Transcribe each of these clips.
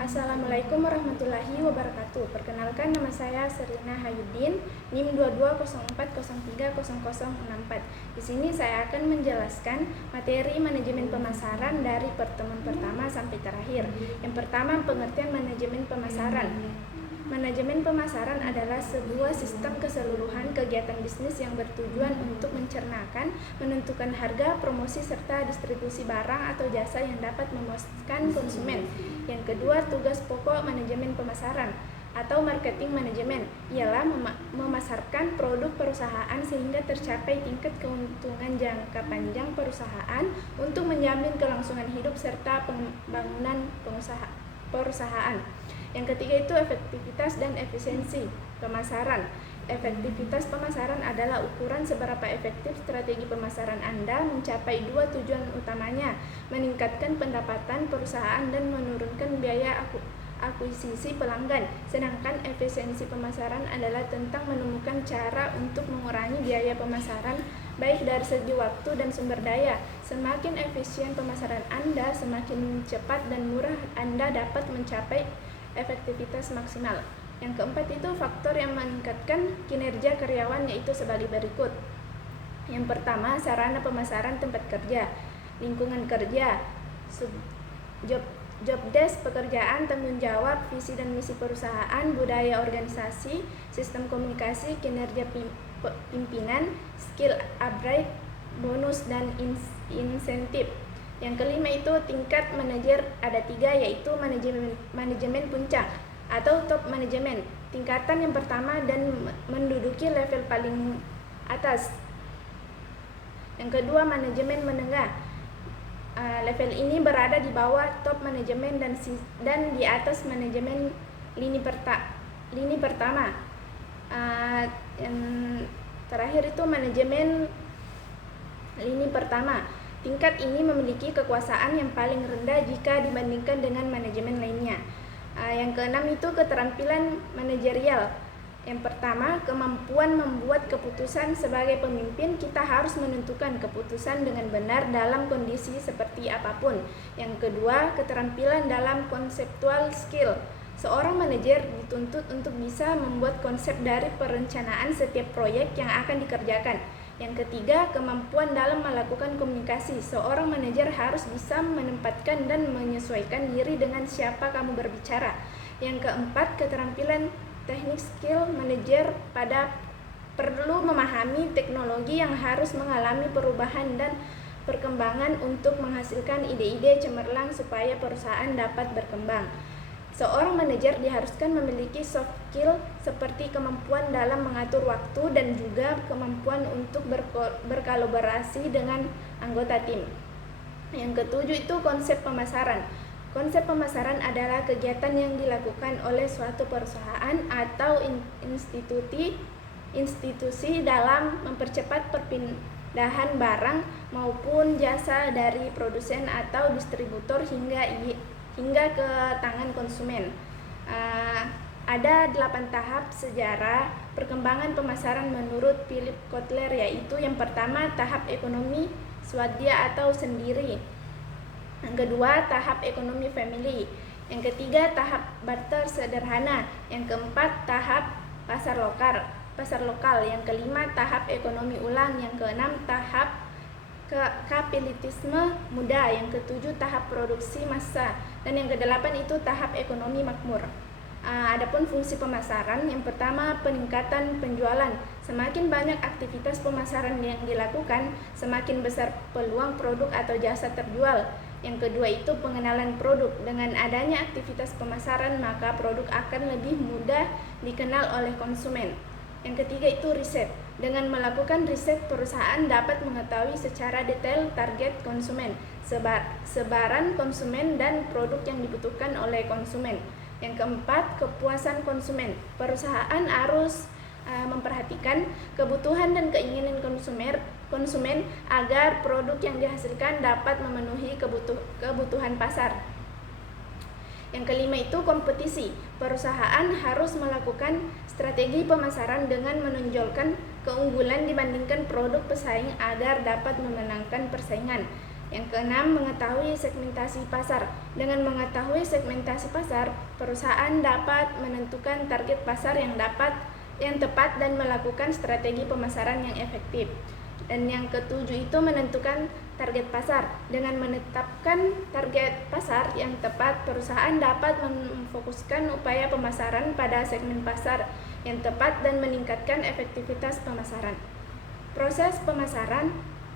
Assalamualaikum warahmatullahi wabarakatuh. Perkenalkan, nama saya Serina Hayudin, NIM 2204030064. Di sini saya akan menjelaskan materi manajemen pemasaran dari pertemuan pertama sampai terakhir. Yang pertama, pengertian manajemen pemasaran. Manajemen pemasaran adalah sebuah sistem keseluruhan kegiatan bisnis yang bertujuan untuk mencernakan, menentukan harga, promosi, serta distribusi barang atau jasa yang dapat memuaskan konsumen. Yang kedua, tugas pokok manajemen pemasaran atau marketing manajemen ialah memasarkan produk perusahaan sehingga tercapai tingkat keuntungan jangka panjang perusahaan untuk menjamin kelangsungan hidup serta pembangunan perusahaan. Yang ketiga itu efektivitas dan efisiensi pemasaran. Efektivitas pemasaran adalah ukuran seberapa efektif strategi pemasaran Anda mencapai dua tujuan utamanya, meningkatkan pendapatan perusahaan dan menurunkan biaya akuisisi pelanggan. Sedangkan efisiensi pemasaran adalah tentang menemukan cara untuk mengurangi biaya pemasaran baik dari segi waktu dan sumber daya. Semakin efisien pemasaran Anda, semakin cepat dan murah Anda dapat mencapai efektivitas maksimal. Yang keempat itu faktor yang meningkatkan kinerja karyawan, yaitu sebagai berikut. Yang pertama, sarana pemasaran tempat kerja, lingkungan kerja, job desk pekerjaan, tanggung jawab, visi dan misi perusahaan, budaya organisasi, sistem komunikasi, kinerja pimpinan, skill upgrade, bonus dan insentif. Yang kelima itu tingkat manajer, ada 3, yaitu manajemen puncak atau top manajemen, tingkatan yang pertama dan menduduki level paling atas. Yang kedua, manajemen menengah, level ini berada di bawah top manajemen dan di atas manajemen lini pertama. Yang terakhir itu manajemen lini pertama. Tingkat ini memiliki kekuasaan yang paling rendah jika dibandingkan dengan manajemen lainnya. Yang keenam itu keterampilan manajerial. Yang pertama, kemampuan membuat keputusan. Sebagai pemimpin, kita harus menentukan keputusan dengan benar dalam kondisi seperti apapun. Yang kedua, keterampilan dalam conceptual skill. Seorang manajer dituntut untuk bisa membuat konsep dari perencanaan setiap proyek yang akan dikerjakan. Yang ketiga, kemampuan dalam melakukan komunikasi. Seorang manajer harus bisa menempatkan dan menyesuaikan diri dengan siapa kamu berbicara. Yang keempat, keterampilan teknik skill. Manajer perlu memahami teknologi yang harus mengalami perubahan dan perkembangan untuk menghasilkan ide-ide cemerlang supaya perusahaan dapat berkembang. Seorang manajer diharuskan memiliki soft skill seperti kemampuan dalam mengatur waktu dan juga kemampuan untuk berkolaborasi dengan anggota tim. Yang ketujuh itu konsep pemasaran. Konsep pemasaran adalah kegiatan yang dilakukan oleh suatu perusahaan atau institusi dalam mempercepat perpindahan barang maupun jasa dari produsen atau distributor hingga ke tangan konsumen. Ada 8 tahap sejarah perkembangan pemasaran menurut Philip Kotler, yaitu yang pertama tahap ekonomi swadaya atau sendiri. Yang kedua tahap ekonomi family. Yang ketiga tahap barter sederhana. Yang keempat tahap pasar lokal. Yang kelima tahap ekonomi ulang. Yang keenam tahap kapitalisme muda. Yang ketujuh tahap produksi massa, dan yang kedelapan itu tahap ekonomi makmur. Adapun fungsi pemasaran, yang pertama peningkatan penjualan. Semakin banyak aktivitas pemasaran yang dilakukan, semakin besar peluang produk atau jasa terjual. Yang kedua itu pengenalan produk. Dengan adanya aktivitas pemasaran, maka produk akan lebih mudah dikenal oleh konsumen. Yang ketiga itu riset. Dengan melakukan riset, perusahaan dapat mengetahui secara detail target konsumen, sebaran konsumen, dan produk yang dibutuhkan oleh konsumen. Yang keempat, kepuasan konsumen. Perusahaan harus memperhatikan kebutuhan dan keinginan konsumen agar produk yang dihasilkan dapat memenuhi kebutuhan pasar. Yang kelima itu kompetisi. Perusahaan harus melakukan strategi pemasaran dengan menonjolkan keunggulan dibandingkan produk pesaing agar dapat memenangkan persaingan. Yang keenam, mengetahui segmentasi pasar. Dengan mengetahui segmentasi pasar, perusahaan dapat menentukan target pasar yang tepat dan melakukan strategi pemasaran yang efektif. Dan yang ketujuh itu menentukan target pasar. Dengan menetapkan target pasar yang tepat, perusahaan dapat memfokuskan upaya pemasaran pada segmen pasar yang tepat dan meningkatkan efektivitas pemasaran. Proses pemasaran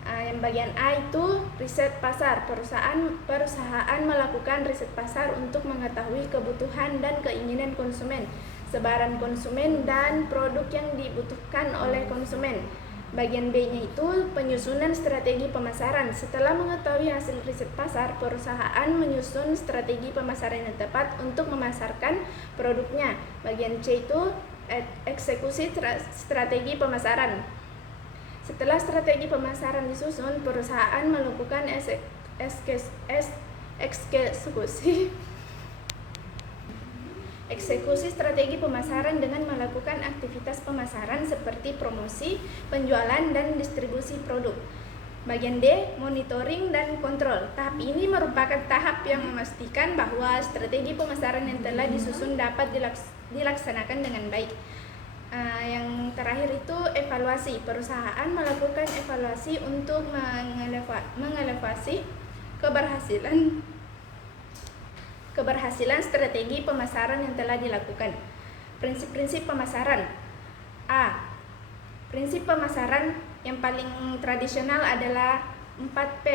yang bagian A itu riset pasar. Perusahaan melakukan riset pasar untuk mengetahui kebutuhan dan keinginan konsumen, sebaran konsumen, dan produk yang dibutuhkan oleh konsumen. Bagian B-nya itu penyusunan strategi pemasaran. Setelah mengetahui hasil riset pasar, perusahaan menyusun strategi pemasaran yang tepat untuk memasarkan produknya. Bagian C itu eksekusi strategi pemasaran. Setelah strategi pemasaran disusun, perusahaan melakukan eksekusi strategi pemasaran dengan melakukan aktivitas pemasaran seperti promosi, penjualan, dan distribusi produk. Bagian D, monitoring dan kontrol. Tahap ini merupakan tahap yang memastikan bahwa strategi pemasaran yang telah disusun dapat dilaksanakan dengan baik. Yang terakhir itu evaluasi. Perusahaan melakukan evaluasi untuk mengevaluasi keberhasilan strategi pemasaran yang telah dilakukan. Prinsip-prinsip pemasaran. A. Prinsip pemasaran yang paling tradisional adalah 4P,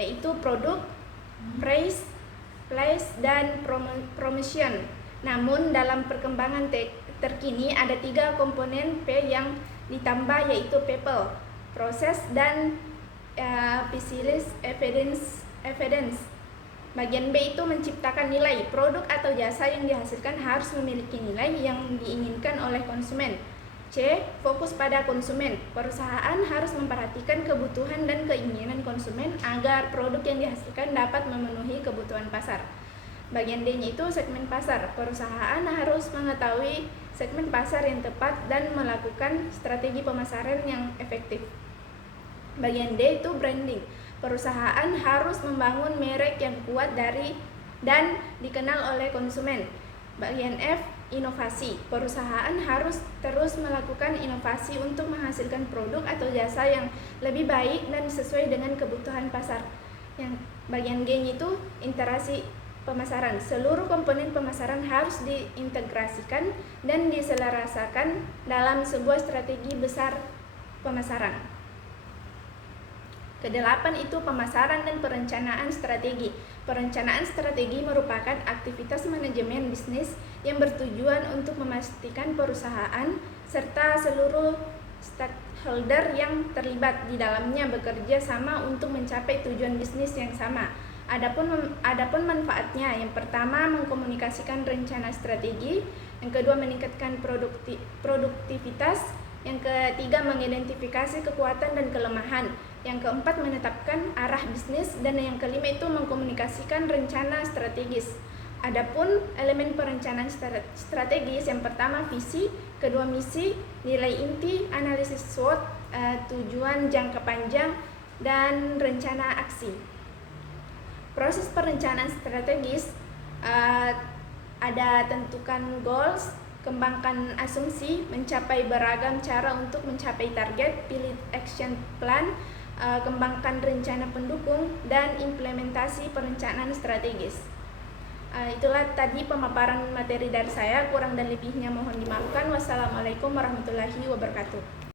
yaitu produk, price, place, dan promotion. Namun dalam perkembangan terkini ada 3 komponen P yang ditambah, yaitu people, proses, dan facilities evidence. Bagian B itu menciptakan nilai. Produk atau jasa yang dihasilkan harus memiliki nilai yang diinginkan oleh konsumen. C. Fokus pada konsumen. Perusahaan harus memperhatikan kebutuhan dan keinginan konsumen agar produk yang dihasilkan dapat memenuhi kebutuhan pasar. Bagian D-nya itu segmen pasar. Perusahaan harus mengetahui segmen pasar yang tepat dan melakukan strategi pemasaran yang efektif. Bagian D itu branding. Perusahaan harus membangun merek yang kuat dan dikenal oleh konsumen. Bagian F, inovasi. Perusahaan harus terus melakukan inovasi untuk menghasilkan produk atau jasa yang lebih baik dan sesuai dengan kebutuhan pasar. Yang bagian G-nya itu interaksi pemasaran. Seluruh komponen pemasaran harus diintegrasikan dan diselarasakan dalam sebuah strategi besar pemasaran. Kedelapan itu pemasaran dan perencanaan strategi. Perencanaan strategi merupakan aktivitas manajemen bisnis yang bertujuan untuk memastikan perusahaan serta seluruh stakeholder yang terlibat di dalamnya bekerja sama untuk mencapai tujuan bisnis yang sama. Adapun manfaatnya, yang pertama mengkomunikasikan rencana strategi, yang kedua meningkatkan produktivitas, yang ketiga mengidentifikasi kekuatan dan kelemahan, yang keempat menetapkan arah bisnis, dan yang kelima itu mengkomunikasikan rencana strategis. Adapun elemen perencanaan strategis, yang pertama visi, kedua misi, nilai inti, analisis SWOT, tujuan jangka panjang, dan rencana aksi. Proses perencanaan strategis ada tentukan goals, kembangkan asumsi, mencapai beragam cara untuk mencapai target, pilih action plan, kembangkan rencana pendukung, dan implementasi perencanaan strategis. Itulah tadi pemaparan materi dari saya, kurang dan lebihnya mohon dimaafkan. Wassalamualaikum warahmatullahi wabarakatuh.